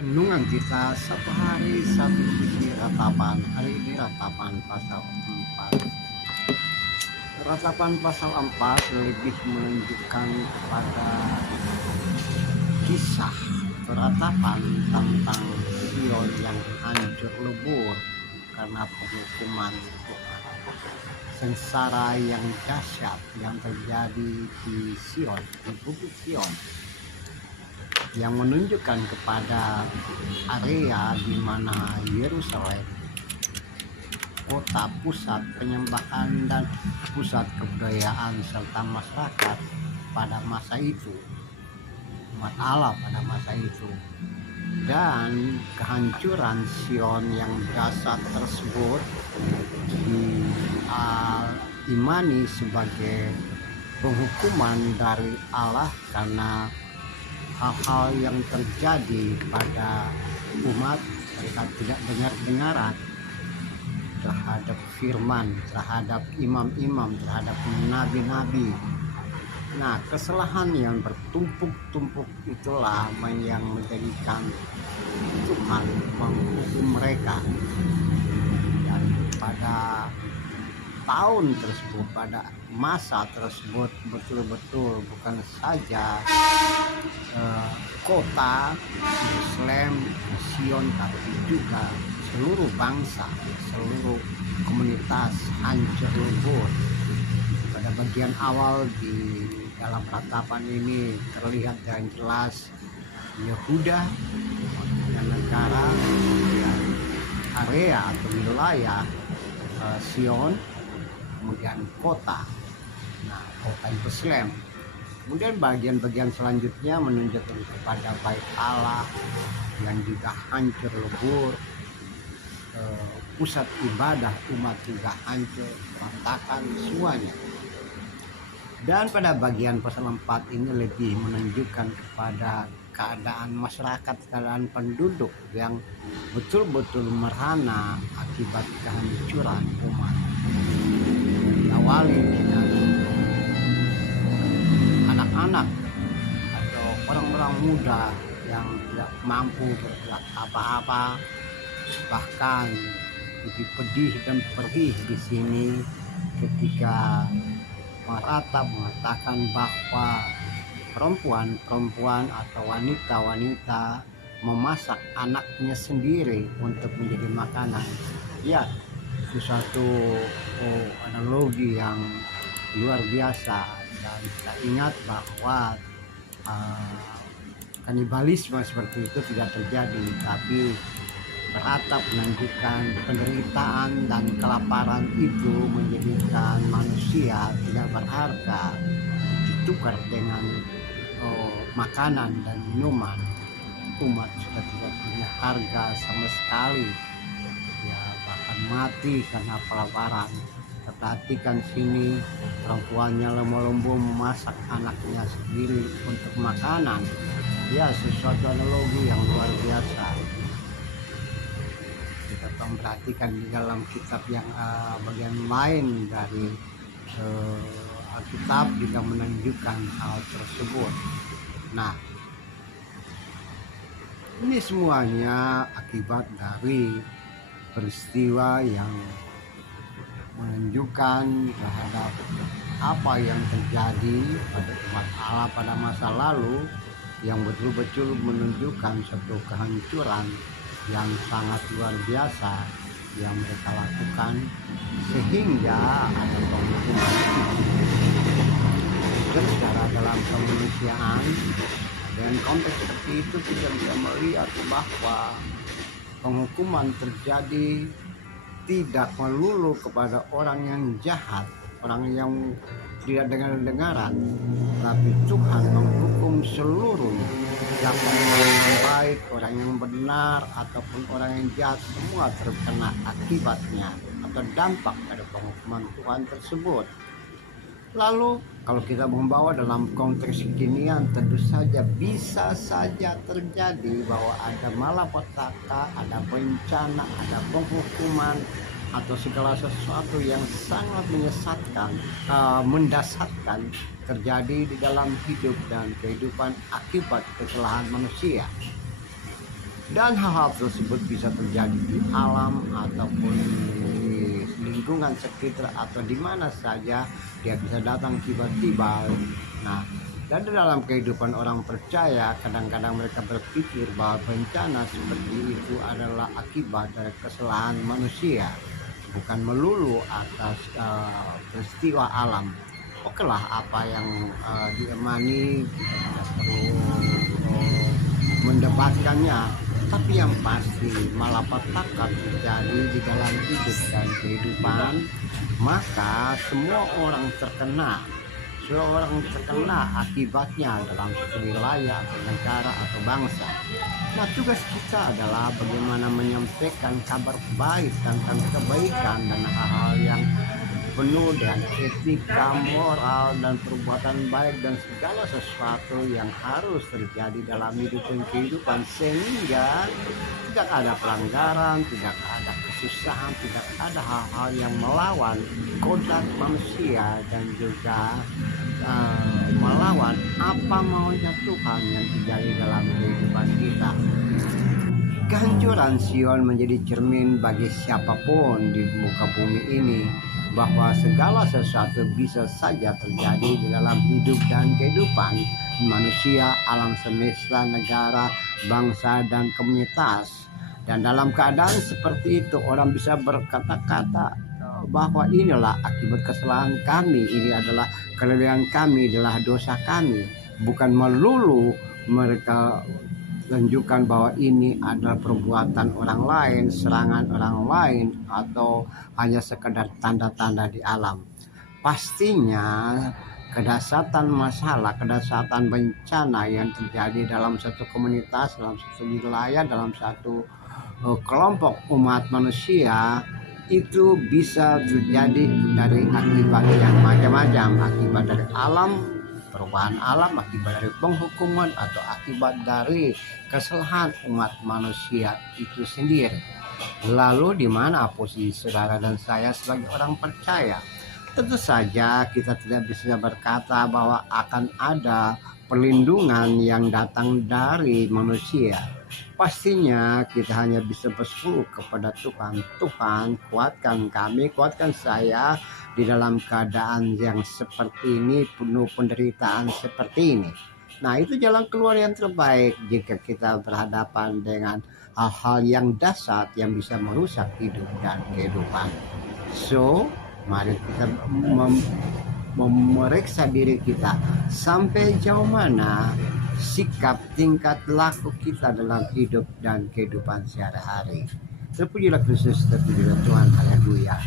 Renungan kita satu hari satu isi ratapan. Hari ini ratapan pasal 4. Ratapan pasal 4 lebih menunjukkan kepada kisah ratapan tentang Sion yang hancur lebur karena penghukuman Tuhan. Sengsara yang dahsyat yang terjadi di Sion, di bukit Sion, yang menunjukkan kepada area di mana Yerusalem, kota pusat penyembahan dan pusat kebudayaan serta masyarakat pada masa itu, umat Allah pada masa itu, dan kehancuran Sion yang dahsyat tersebut diimani sebagai penghukuman dari Allah karena hal-hal yang terjadi pada umat. Mereka tidak dengar-dengaran terhadap firman, terhadap imam-imam, terhadap nabi-nabi. Nah, kesalahan yang bertumpuk-tumpuk itulah yang menjadikan Tuhan menghukum mereka. Dan pada tahun tersebut, pada masa tersebut, betul-betul bukan saja kota Yerusalem, Sion, tapi juga seluruh bangsa, seluruh komunitas hancur lebur. Pada bagian awal di dalam ratapan ini terlihat dengan jelas Yehuda dan negara dan area atau wilayah Sion, kemudian kota, kota Yerusalem. Kemudian bagian-bagian selanjutnya menunjukkan kepada bait Allah yang juga hancur lebur, pusat ibadah umat juga hancur, berantakan semuanya. Dan pada bagian pasal 4 ini lebih menunjukkan kepada keadaan masyarakat, keadaan penduduk yang betul-betul merana akibat kehancuran umat. Diawali dengan anak-anak atau orang-orang muda yang tidak mampu berbuat apa-apa, bahkan lebih pedih dan perih di sini ketika merata mengatakan bahwa perempuan-perempuan atau wanita-wanita memasak anaknya sendiri untuk menjadi makanan. Ya, itu satu analogi yang luar biasa, dan kita ingat bahwa kanibalisme seperti itu tidak terjadi, tapi beratap menunjukkan penderitaan dan kelaparan itu menjadikan manusia tidak berharga, ditukar dengan makanan dan minuman. Umat sudah tidak punya harga sama sekali, ya bahkan mati karena kelaparan. Perhatikan sini, perempuannya lembu-lembu memasak anaknya sendiri untuk makanan. Ya, sesuatu analogi yang luar biasa. Kita perhatikan di dalam kitab yang bagian lain dari Alkitab juga menunjukkan hal tersebut. Nah, ini semuanya akibat dari peristiwa yang menunjukkan terhadap apa yang terjadi pada umat Allah pada masa lalu, yang betul-betul menunjukkan satu kehancuran yang sangat luar biasa yang mereka lakukan, sehingga ada penghukuman dan secara dalam kemanusiaan. Dan konteks seperti itu kita bisa melihat bahwa penghukuman terjadi tidak melulu kepada orang yang jahat, orang yang tidak dengar-dengaran, tapi Tuhan menghukum seluruh, siapa orang yang baik, orang yang benar, ataupun orang yang jahat, semua terkena akibatnya atau dampak dari penghukuman Tuhan tersebut. Lalu kalau kita membawa dalam konteks kekinian, tentu saja bisa saja terjadi bahwa ada malapetaka, ada bencana, ada penghukuman, atau segala sesuatu yang sangat menyesatkan, mendasarkan terjadi di dalam hidup dan kehidupan akibat kesalahan manusia. Dan hal-hal tersebut bisa terjadi di alam ataupun di lingkungan sekitar atau di mana saja dia bisa datang tiba-tiba. Nah, dan dalam kehidupan orang percaya, kadang-kadang mereka berpikir bahwa bencana seperti itu adalah akibat dari kesalahan manusia, bukan melulu atas peristiwa alam. Oke lah, apa yang diemani kita tidak perlu mendebatkannya, tapi yang pasti malapetaka terjadi di dalam hidup dan kehidupan, maka semua orang terkena. Semua orang terkena akibatnya dalam suatu wilayah atau negara atau bangsa. Nah, tugas kita adalah bagaimana menyampaikan kabar baik tentang kebaikan dan hal-hal yang penuh dengan etika, moral, dan perbuatan baik dan segala sesuatu yang harus terjadi dalam hidup dan kehidupan, sehingga tidak ada pelanggaran, tidak ada kesusahan, tidak ada hal-hal yang melawan kodrat manusia dan juga melawan apa maunya Tuhan yang terjadi dalam kehidupan kita. Kehancuran Sion menjadi cermin bagi siapapun di muka bumi ini, bahwa segala sesuatu bisa saja terjadi di dalam hidup dan kehidupan manusia, alam semesta, negara, bangsa, dan komunitas. Dan dalam keadaan seperti itu, orang bisa berkata-kata bahwa inilah akibat kesalahan kami, ini adalah kelelahan kami, adalah dosa kami. Bukan melulu mereka tunjukkan bahwa ini adalah perbuatan orang lain, serangan orang lain, atau hanya sekedar tanda-tanda di alam. Pastinya kedasatan masalah, kedasatan bencana yang terjadi dalam satu komunitas, dalam satu wilayah, dalam satu kelompok umat manusia, itu bisa terjadi dari akibat yang macam-macam, akibat dari alam, perubahan alam, akibat dari penghukuman, atau akibat dari kesalahan umat manusia itu sendiri. Lalu di mana posisi saudara dan saya sebagai orang percaya? Tentu saja kita tidak bisa berkata bahwa akan ada perlindungan yang datang dari manusia. Pastinya kita hanya bisa berseru kepada Tuhan. Tuhan, kuatkan kami, kuatkan saya di dalam keadaan yang seperti ini, penuh penderitaan seperti ini. Nah, itu jalan keluar yang terbaik jika kita berhadapan dengan hal-hal yang dahsyat yang bisa merusak hidup dan kehidupan. So, mari kita memeriksa diri kita sampai jauh mana sikap tingkat laku kita dalam hidup dan kehidupan sehari-hari. Terpujilah Kristus, terpujilah Tuhan, haleluya.